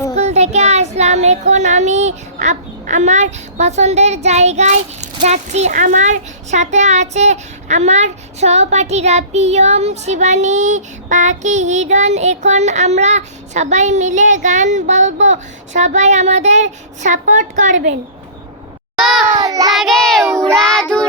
School থেকে আসলাম। এখন আমি আমার পছন্দের জায়গায় যাচ্ছি। আমার সাথে আছে আমার সহপাঠীরা প্রিয়ম, শিবানী, পাখি, হিরণ। এখন আমরা সবাই মিলে গান বলবো। সবাই আমাদের সাপোর্ট করবেন। লাগে উড়াধুরা।